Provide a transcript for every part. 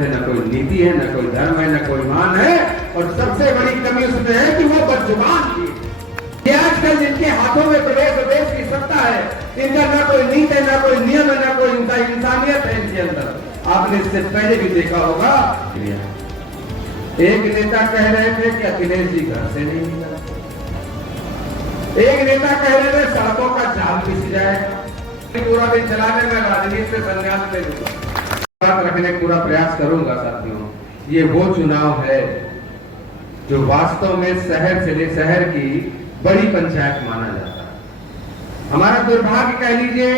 है, न कोई नीति है, न कोई धर्म है, न कोई मान है, और सबसे बड़ी कमी उसमें है कि वो बदजुबान थी। ये आजकल जिनके हाथों में प्रदेश और देश की सत्ता है, इनका ना कोई नीति है, ना कोई नियम है, ना कोई इंसानियत है इनके अंदर। आपने इससे पहले भी देखा होगा, एक नेता कह रहे थे कि अखिलेश जी घर से नहीं निकला, एक नेता कह रहे थे सड़कों का जाल बिछ जाएगा, पूरा दिन चलाने में राजनीति से संन्यास ले लूंगा। बात रखने का पूरा प्रयास करूंगा साथियों। ये वो चुनाव है जो वास्तव में शहर की बड़ी पंचायत माना जाता है। हमारा दुर्भाग्य कह लीजिए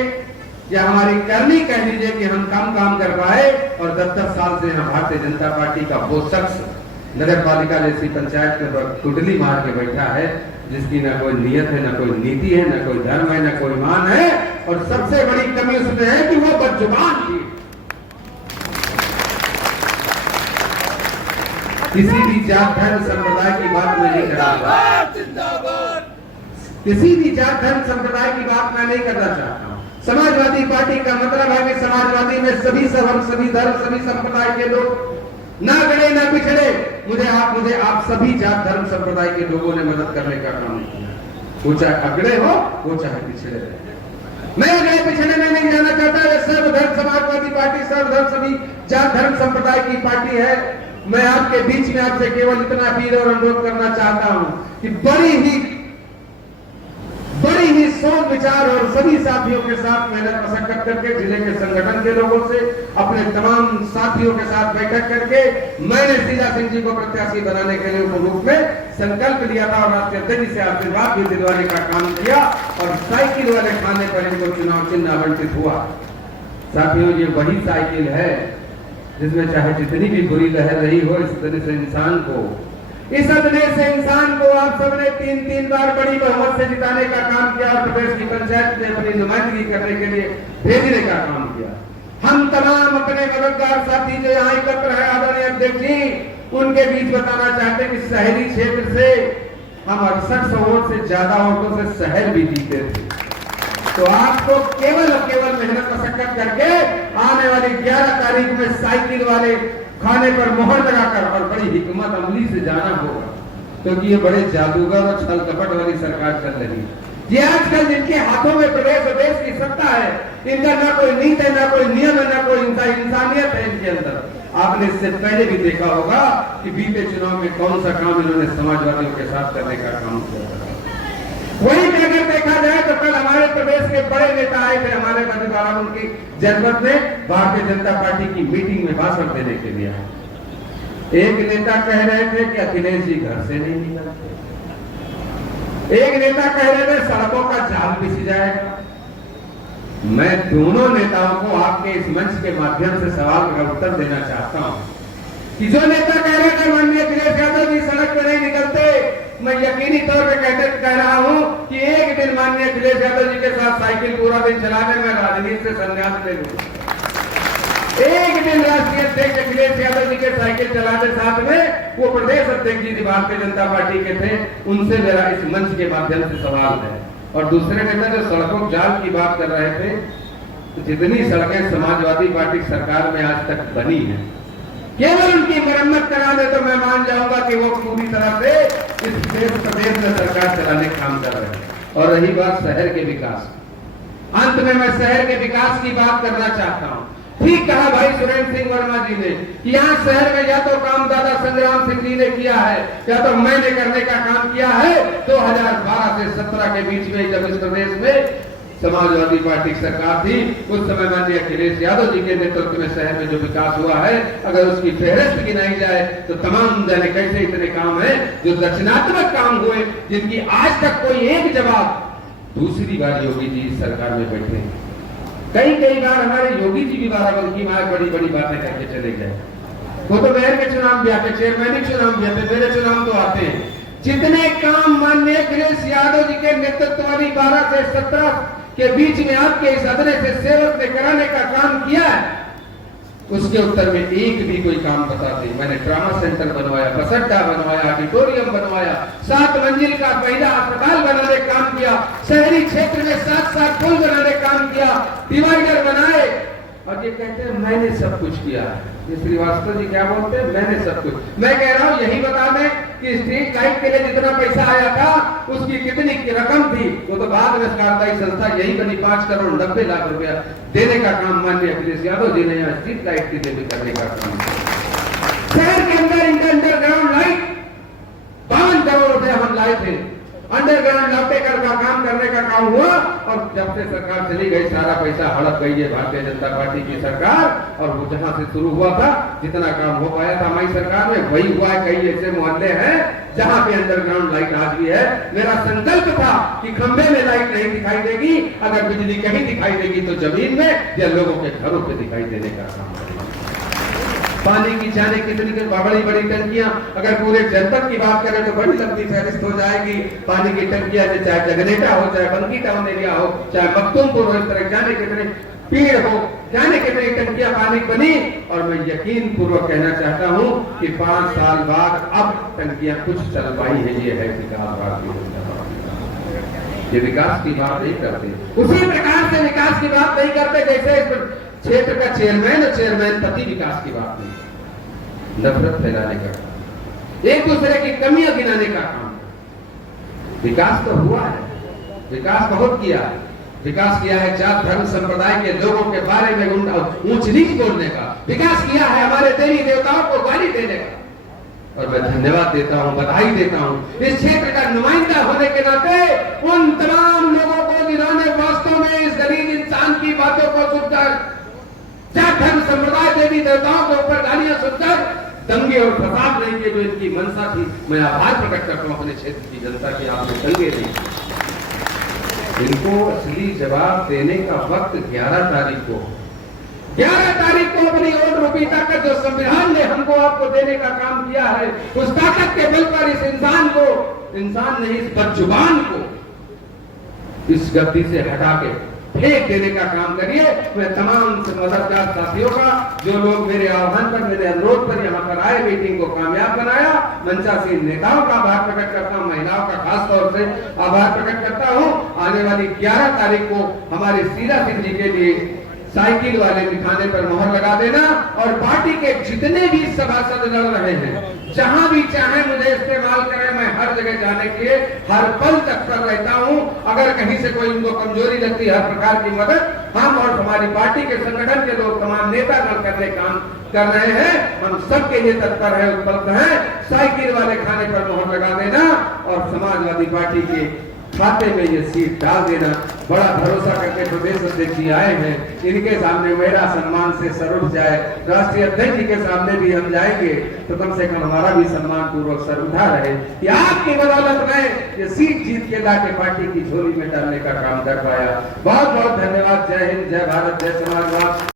या हमारी करनी कह लीजिए कि हम काम कर पाए, और 10 साल से यहाँ भारतीय जनता पार्टी का वो शख्स नगर पालिका जैसी पंचायत में कुंडली मार के बैठा है, जिसकी न कोई नियत है, न कोई नीति है, न कोई धर्म है, न कोई मान है, और सबसे बड़ी कमी उसमें है कि वो बदजुबान थी। किसी भी जात धर्म संप्रदाय की बात मैं नहीं कर रहा, किसी भी जात धर्म संप्रदाय की बात मैं नहीं करना चाहता हूँ। समाजवादी पार्टी का मतलब है कि समाजवादी में सभी धर्म, सभी संप्रदाय के लोग, ना गड़े ना पिछड़े। मुझे आप सभी जात धर्म संप्रदाय के लोगों ने मदद करने का काम किया, वो चाहे अगड़े हो, वो चाहे पिछड़े रहे। मैं अगड़े पिछड़े में नहीं जाना चाहता। सर्वधर्म समाजवादी पार्टी सर्वधर्म सभी जात धर्म संप्रदाय की पार्टी है। मैं आपके बीच में आपसे केवल इतना अपील और अनुरोध करना चाहता हूं कि बड़ी ही सोच विचार और सभी साथियों के साथ मेहनत मशक्कत करके, जिले के संगठन के लोगों से, अपने तमाम साथियों के साथ बैठक करके मैंने शीला सिंह जी को प्रत्याशी बनाने के लिए रूप में संकल्प लिया था, और राष्ट्रीय अध्यक्ष से आशीर्वाद भी दिलवाने का काम किया, और साइकिल वाले खाने पर इनको चुनाव चिन्ह आवंटित हुआ। साथियों, ये वही साइकिल है जिसमें चाहे जितनी भी बुरी लहर रही हो, इस तरह से इंसान को आप सबने 3 बार बड़ी बहुमत से जिताने का काम किया, और प्रदेश की पंचायत में अपनी नुमाइंदगी करने के लिए भेजने का काम किया। हम तमाम अपने मददगार साथी जो यहाँ एकत्र है, आदरणीय अध्यक्ष जी, उनके बीच बताना चाहते हैं कि शहरी क्षेत्र से हम 6800 वोट से ज्यादा वोटों से शहर भी जीते थे। तो आपको केवल मेहनत मशक्कत करके आने वाली 11 तारीख में साइकिल वाले खाने पर मोहर लगाकर और बड़ी हिकमत अमली से जाना होगा, क्योंकि ये बड़े जादूगर और छल कपट वाली सरकार चल रही है। ये आजकल जिनके हाथों में प्रदेश और देश की सत्ता है, इनका ना कोई नीति है, ना कोई नियम है, ना कोई इंसानियत है इनके अंदर। आपने इससे पहले भी देखा होगा कि बीते चुनाव में कौन सा काम इन्होंने समाजवादियों के साथ करने का काम किया। वही अगर देखा जाए तो कल हमारे प्रदेश के बड़े नेता आए थे हमारे मधुबारा उनकी जनपद में भारतीय जनता पार्टी की मीटिंग में भाषण देने के लिए। एक नेता कह रहे थे कि अखिलेश जी घर से नहीं निकला, एक नेता कह रहे थे सड़कों का जाल बिछ जाएगा। मैं दोनों नेताओं को आपके इस मंच के माध्यम से सवाल का उत्तर देना चाहता हूं कि जो नेता कह रहे थे माननीय अखिलेश यादव जी सड़क पर नहीं निकलते, मैं यकीनी तौर पर कह रहा हूं कि एक दिन माननीय अखिलेश यादव जी के साथ साइकिल पूरा दिन चलाने में राजनीति से संन्यास ले लूंगा। एक दिन राष्ट्रीय अध्यक्ष अखिलेश यादव जी के साइकिल चलाते साथ में वो प्रदेश अध्यक्ष जी भारतीय जनता पार्टी के थे, उनसे मेरा इस मंच के माध्यम से सवाल है। और दूसरे नेता जो सड़कों जाल की बात कर रहे थे, तो जितनी सड़कें समाजवादी पार्टी सरकार में आज तक बनी है, केवल उनकी मरम्मत करा दे तो मैं मान जाऊंगा कि वो पूरी तरह से इस प्रदेश में सरकार चलाने का काम कर रहे हैं। और रही बात शहर के विकास, अंत में मैं शहर के विकास की बात करना चाहता हूं। ठीक कहा भाई सुरेंद्र सिंह वर्मा जी ने कि यहाँ शहर में या तो काम दादा संग्राम सिंह जी ने किया है, या तो मैंने करने का काम किया है। 2012 से 17 के बीच में जब इस प्रदेश में समाजवादी पार्टी सरकार थी, उस समय माननीय अखिलेश यादव जी के नेतृत्व में शहर में जो विकास हुआ है, अगर उसकी फहरिस्त गिनाई जाए तो तमाम जाने कैसे इतने काम हैं जो रचनात्मक काम हुए, जिनकी आज तक कोई एक जवाब। दूसरी बार योगी जी इस सरकार में बैठे हैं, कई बार हमारे योगी जी भी बाराबंकी में बड़ी बड़ी बातें करके चले गए। वो तो मेयर के चुनाव भी आते, चेयरमैन के चुनाव भी आते, मेरे चुनाव तो आते हैं। जितने काम माननीय अखिलेश यादव जी के नेतृत्व वाली 12 से 17 के बीच में आपके इस अदने से सेवक ने कराने का काम किया है, उसके उत्तर में एक भी कोई काम बताते। मैंने ट्रामा सेंटर बनवाया, बस अड्डा बनवाया, ऑडिटोरियम बनवाया, 7 मंजिल का पहला अस्पताल बनाने का काम किया, शहरी क्षेत्र में 7 पुल बनाने का काम किया, डिवाइडर बनाए, और ये कहते हैं मैंने सब कुछ किया है। ये श्रीवास्तव जी क्या बोलते हैं, मैंने सब कुछ। मैं कह रहा हूं यही बता दें कि स्ट्रीट लाइट के लिए जितना पैसा आया था उसकी कितनी रकम थी, वो तो बाद में कार्यदायी संस्था यही बनी 5,90,00,000 रुपया देने का काम माननीय अखिलेश यादव जी ने यहाँ स्ट्रीट लाइट की देवी करने का काम किया। शहर के अंदर इनका अंडरग्राउंड लाइट 52 करोड़ रुपए हम लाए थे, अंडरग्राउंड लौटेकर का काम करने का काम हुआ। और जब से सरकार चली गई सारा पैसा हड़प गई है भारतीय जनता पार्टी की सरकार। और वो जहां से शुरू हुआ था जितना काम हो पाया था हमारी सरकार में वही हुआ है। कई ऐसे मोहल्ले हैं जहां पे अंडरग्राउंड लाइट आज भी है। मेरा संकल्प था कि खंबे में लाइट नहीं दिखाई देगी, अगर बिजली कहीं दिखाई देगी तो जमीन में या लोगों के घरों पे दिखाई देने का काम करेंगे। पानी की जाने कितनी बड़ी बड़ी टंकियां, अगर पूरे जनपद की बात करें तो बड़ी लंबी फहरिस्त हो जाएगी। पानी की टंकियां चाहे जगनेटा हो, चाहे बंकी टाउन एरिया हो, चाहे मखदूमपुर हो, इस तरह जाने कितने पेड़ हो, जाने कितनी टंकियां पानी बनी। और मैं यकीन पूर्वक कहना चाहता हूं कि 5 साल बाद अब टंकियां कुछ चल पाई है। ये है विकास। ये विकास की बात नहीं करते, उसी प्रकार से विकास की बात नहीं करते जैसे क्षेत्र का चेयरमैन और चेयरमैन पति विकास की बात नहीं, नफरत फैलाने का काम, एक दूसरे की कमियां गिनाने का काम। विकास तो हुआ है, विकास बहुत किया है। विकास किया है जात धर्म संप्रदाय के लोगों के बारे में ऊंच नीच बोलने का, विकास किया है हमारे देवी देवताओं को गाली देने का। और मैं धन्यवाद देता हूं, बधाई देता हूं इस क्षेत्र का नुमाइंदा होने के नाते उन तमाम लोगों को जिन्होंने वास्तव में इस गरीब इंसान की बातों को सुनकर, जात धर्म संप्रदाय देवी देवताओं के ऊपर गालियां सुनकर दंगे और फसाद नहीं किए जो इनकी मंशा थी। मैं आभार प्रकट करता हूं अपने क्षेत्र की जनता की, आपने दंगे नहीं। इनको असली जवाब देने का वक्त 11 तारीख को 11 तारीख को अपनी वोट रूपी ताकत जो संविधान ने हमको आपको देने का काम किया है, उस ताकत के बल पर इस इंसान को, इंसान नहीं इस बदजुबान को इस गद्दी से हटा के फेंक देने का काम करिए। मैं तमाम मददगार साथियों का, जो लोग मेरे आह्वान पर, मेरे अनुरोध पर यहाँ पर आए, मीटिंग को कामयाब बनाया, मंचासीन नेताओं का आभार प्रकट करता हूँ, महिलाओं का खास तौर से आभार प्रकट करता हूँ। आने वाली 11 तारीख को हमारे सीरा सिंह जी के लिए साइकिल वाले दिखाने पर मोहर लगा देना। और पार्टी के जितने भी सभासद लड़ रहे हैं, जहां भी चाहे मुझे इस्तेमाल करें, मैं हर जगह जाने के लिए हर पल तत्पर रहता हूं। अगर कहीं से कोई उनको कमजोरी लगती है, हर प्रकार की मदद हम और हमारी पार्टी के संगठन के लोग, तमाम नेता गण करने काम कर रहे हैं। हम सबके लिए तत्पर है, उपलब्ध है। साइकिल वाले खाने पर मोहर लगा देना और समाजवादी पार्टी के खाते में ये सीट डाल देना। बड़ा भरोसा करके प्रदेश अध्यक्ष जी आए हैं, इनके सामने मेरा सम्मान से सर उठ जाए, राष्ट्रीय अध्यक्ष जी के सामने भी हम जाएंगे तो कम से कम हमारा भी सम्मान पूर्वक सर उठा रहे कि आपकी बदौलत में ये सीट जीत के लाके पार्टी की झोली में डालने का काम कर पाया। बहुत बहुत धन्यवाद। जय हिंद, जय भारत, जय समाजवाद।